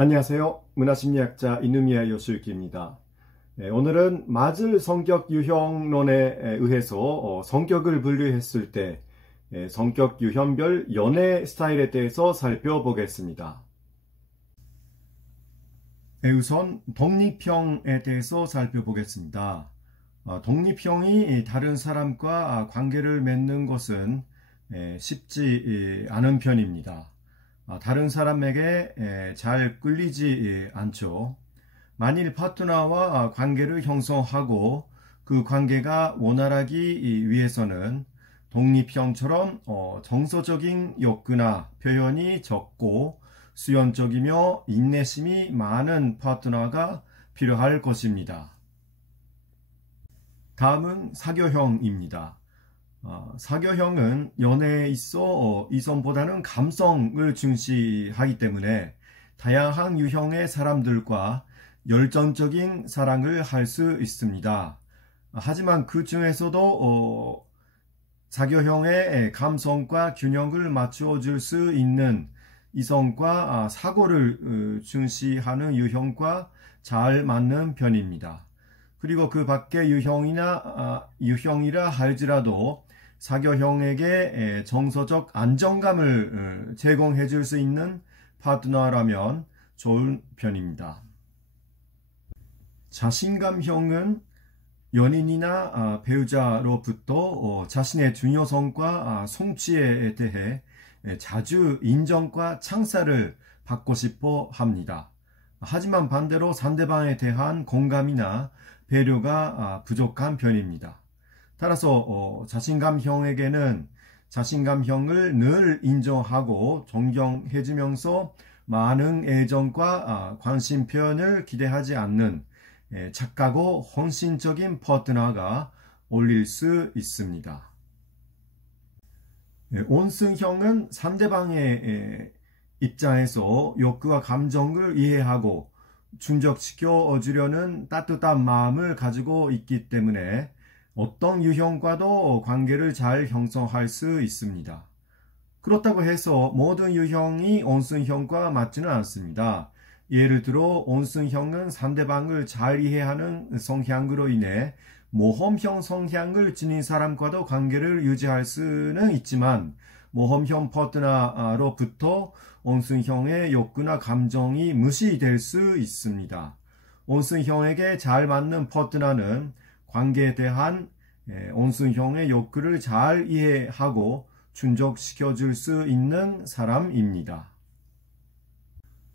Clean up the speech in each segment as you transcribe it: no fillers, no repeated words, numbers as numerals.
안녕하세요. 문화심리학자 이누미야 요술기입니다. 오늘은 맞을 성격 유형론에 의해서 성격을 분류했을 때 성격 유형별 연애 스타일에 대해서 살펴보겠습니다. 우선 독립형에 대해서 살펴보겠습니다. 독립형이 다른 사람과 관계를 맺는 것은 쉽지 않은 편입니다. 다른 사람에게 잘 끌리지 않죠. 만일 파트너와 관계를 형성하고 그 관계가 원활하기 위해서는 독립형처럼 정서적인 욕구나 표현이 적고 수연적이며 인내심이 많은 파트너가 필요할 것입니다. 다음은 사교형입니다. 사교형은 연애에 있어 이성보다는 감성을 중시하기 때문에 다양한 유형의 사람들과 열정적인 사랑을 할 수 있습니다. 하지만 그 중에서도 사교형의 감성과 균형을 맞추어 줄 수 있는 이성과 사고를 중시하는 유형과 잘 맞는 편입니다. 그리고 그 밖의 유형이라 할지라도 사교형에게 정서적 안정감을 제공해 줄 수 있는 파트너라면 좋은 편입니다. 자신감형은 연인이나 배우자로부터 자신의 중요성과 성취에 대해 자주 인정과 찬사를 받고 싶어 합니다. 하지만 반대로 상대방에 대한 공감이나 배려가 부족한 편입니다. 따라서 자신감형에게는 자신감형을 늘 인정하고 존경해주면서 많은 애정과 관심 표현을 기대하지 않는 착하고 헌신적인 파트너가 어울릴 수 있습니다. 온순형은 상대방의 입장에서 욕구와 감정을 이해하고 충족시켜 주려는 따뜻한 마음을 가지고 있기 때문에 어떤 유형과도 관계를 잘 형성할 수 있습니다. 그렇다고 해서 모든 유형이 온순형과 맞지는 않습니다. 예를 들어 온순형은 상대방을 잘 이해하는 성향으로 인해 모험형 성향을 지닌 사람과도 관계를 유지할 수는 있지만 모험형 파트너로부터 온순형의 욕구나 감정이 무시될 수 있습니다. 온순형에게 잘 맞는 파트너는 관계에 대한 온순형의 욕구를 잘 이해하고 충족시켜 줄 수 있는 사람입니다.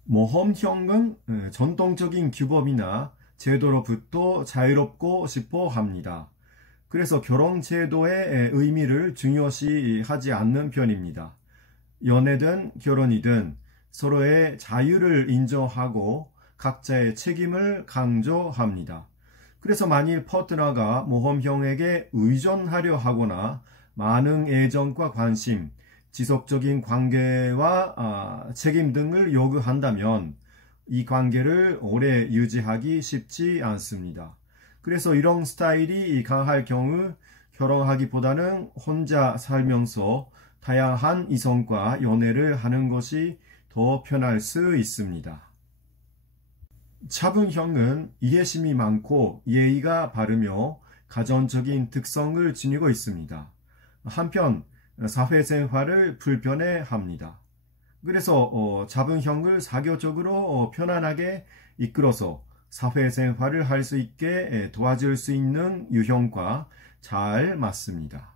모험형은 전통적인 규범이나 제도로부터 자유롭고 싶어 합니다. 그래서 결혼 제도의 의미를 중요시하지 않는 편입니다. 연애든 결혼이든 서로의 자유를 인정하고 각자의 책임을 강조합니다. 그래서 만일 파트너가 모험형에게 의존하려 하거나 많은 애정과 관심, 지속적인 관계와 책임 등을 요구한다면 이 관계를 오래 유지하기 쉽지 않습니다. 그래서 이런 스타일이 강할 경우 결혼하기보다는 혼자 살면서 다양한 이성과 연애를 하는 것이 더 편할 수 있습니다. 차분형은 이해심이 많고 예의가 바르며 가정적인 특성을 지니고 있습니다. 한편 사회생활을 불편해합니다. 그래서 차분형을 사교적으로 편안하게 이끌어서 사회생활을 할 수 있게 도와줄 수 있는 유형과 잘 맞습니다.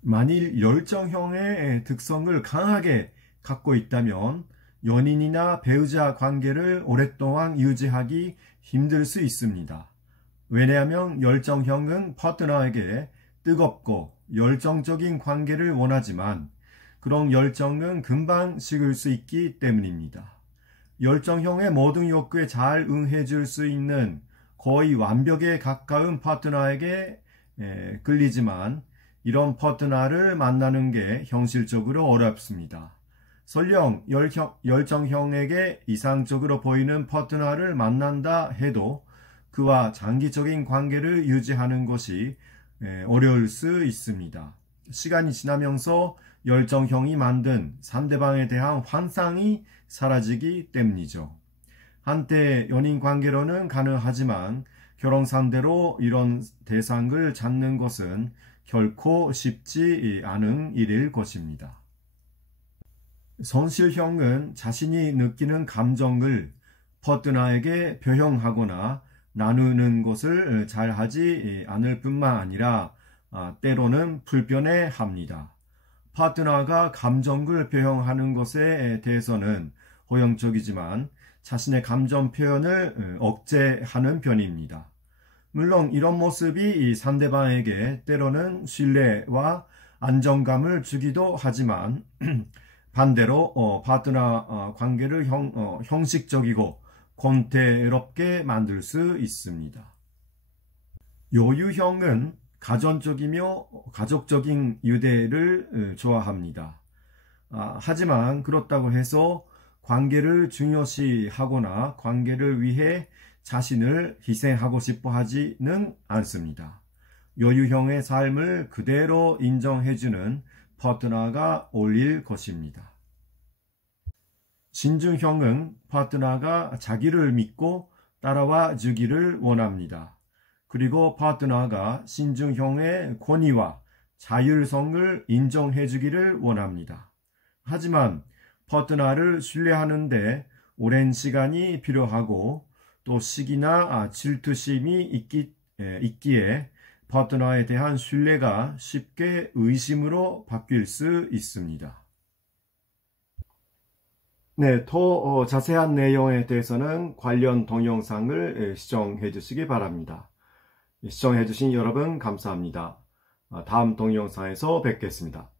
만일 열정형의 특성을 강하게 갖고 있다면 연인이나 배우자 관계를 오랫동안 유지하기 힘들 수 있습니다. 왜냐하면 열정형은 파트너에게 뜨겁고 열정적인 관계를 원하지만 그런 열정은 금방 식을 수 있기 때문입니다. 열정형의 모든 욕구에 잘 응해줄 수 있는 거의 완벽에 가까운 파트너에게 끌리지만 이런 파트너를 만나는 게 현실적으로 어렵습니다. 설령 열정형에게 이상적으로 보이는 파트너를 만난다 해도 그와 장기적인 관계를 유지하는 것이 어려울 수 있습니다. 시간이 지나면서 열정형이 만든 상대방에 대한 환상이 사라지기 때문이죠. 한때 연인 관계로는 가능하지만 결혼 상대로 이런 대상을 찾는 것은 결코 쉽지 않은 일일 것입니다. 선실형은 자신이 느끼는 감정을 파트너에게 표현하거나 나누는 것을 잘하지 않을 뿐만 아니라 때로는 불편해합니다. 파트너가 감정을 표현하는 것에 대해서는 허용적이지만 자신의 감정 표현을 억제하는 편입니다. 물론 이런 모습이 상대방에게 때로는 신뢰와 안정감을 주기도 하지만 반대로 파트너 관계를 형식적이고 권태롭게 만들 수 있습니다. 여유형은 가정적이며 가족적인 유대를 좋아합니다. 하지만 그렇다고 해서 관계를 중요시하거나 관계를 위해 자신을 희생하고 싶어 하지는 않습니다. 여유형의 삶을 그대로 인정해주는 파트너가 어울릴 것입니다. 신중형은 파트너가 자기를 믿고 따라와 주기를 원합니다. 그리고 파트너가 신중형의 권위와 자율성을 인정해 주기를 원합니다. 하지만 파트너를 신뢰하는데 오랜 시간이 필요하고 또 시기나 질투심이 있기에 파트너에 대한 신뢰가 쉽게 의심으로 바뀔 수 있습니다. 네, 더 자세한 내용에 대해서는 관련 동영상을 시청해 주시기 바랍니다. 시청해 주신 여러분 감사합니다. 다음 동영상에서 뵙겠습니다.